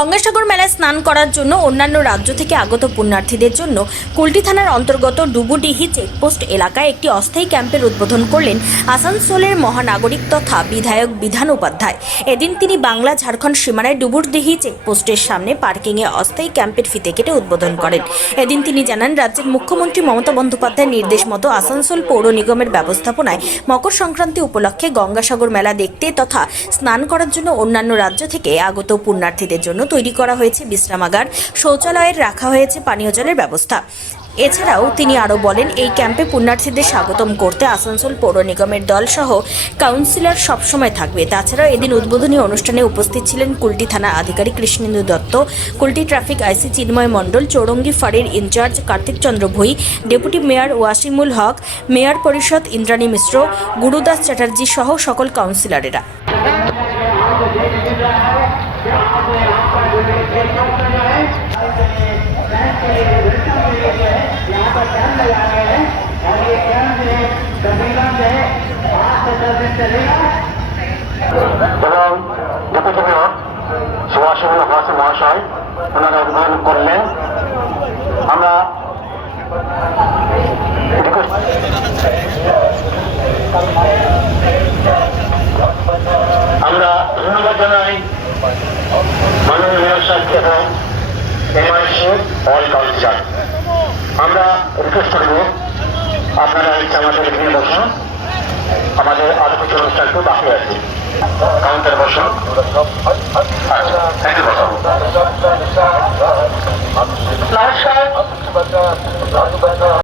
গঙ্গাসাগর মেলায় স্নান করার জন্য অন্যান্য রাজ্য থেকে আগত পুণ্যার্থীদের জন্য কুলটি থানার অন্তর্গত ডুবুডিহি চেকপোস্ট এলাকায় একটি অস্থায়ী ক্যাম্পের উদ্বোধন করলেন আসানসোলের মহানাগরিক তথা বিধায়ক বিধান উপাধ্যায়। এদিন তিনি বাংলা ঝাড়খণ্ড সীমানায় ডুবুডিহি চেকপোস্টের সামনে পার্কিংয়ে অস্থায়ী ক্যাম্পের ফিতে কেটে উদ্বোধন করেন। এদিন তিনি জানান, রাজ্যের মুখ্যমন্ত্রী মমতা বন্দ্যোপাধ্যায়ের নির্দেশ মতো আসানসোল পৌর নিগমের ব্যবস্থাপনায় মকর সংক্রান্তি উপলক্ষে গঙ্গাসাগর মেলা দেখতে তথা স্নান করার জন্য অন্যান্য রাজ্য থেকে আগত পুণ্যার্থীদের জন্য তৈরি করা হয়েছে বিশ্রামাগার, শৌচালয়ের রাখা হয়েছে পানীয় জলের ব্যবস্থা। এছাড়াও তিনি আরও বলেন, এই ক্যাম্পে পুণ্যার্থীদের স্বাগতম করতে আসানসোল পৌর নিগমের দল সহ কাউন্সিলর সবসময় থাকবে। তাছাড়াও এদিন উদ্বোধনী অনুষ্ঠানে উপস্থিত ছিলেন কুলটি থানা আধিকারিক কৃষ্ণেন্দু দত্ত, কুলটি ট্রাফিক আইসি চিন্ময় মণ্ডল, চৌরঙ্গি ফাঁড়ির ইনচার্জ কার্তিক চন্দ্র ভুঁই, ডেপুটি মেয়র ওয়াসিমুল হক, মেয়র পরিষদ ইন্দ্রাণী মিশ্র, গুরুদাস চ্যাটার্জি সহ সকল কাউন্সিলরেরা। এবং ডেপুটি মেয়র ওয়াসিমুল হক মহাশয় ওনারা উদ্বোধন করলেন। আমরা ধন্যবাদ জানাই মাননীয় মেয়র সাহেব এবং এমআইসি অল কাউন্সিলর। আমরা রিকোয়েস্ট করব, আপনারা ইচ্ছা আমাদের এখানে বসুন, আমাদের আরো কিছু অনুষ্ঠান একটু বাকি আছে। কাউন্টারে বসুন। নমস্কার।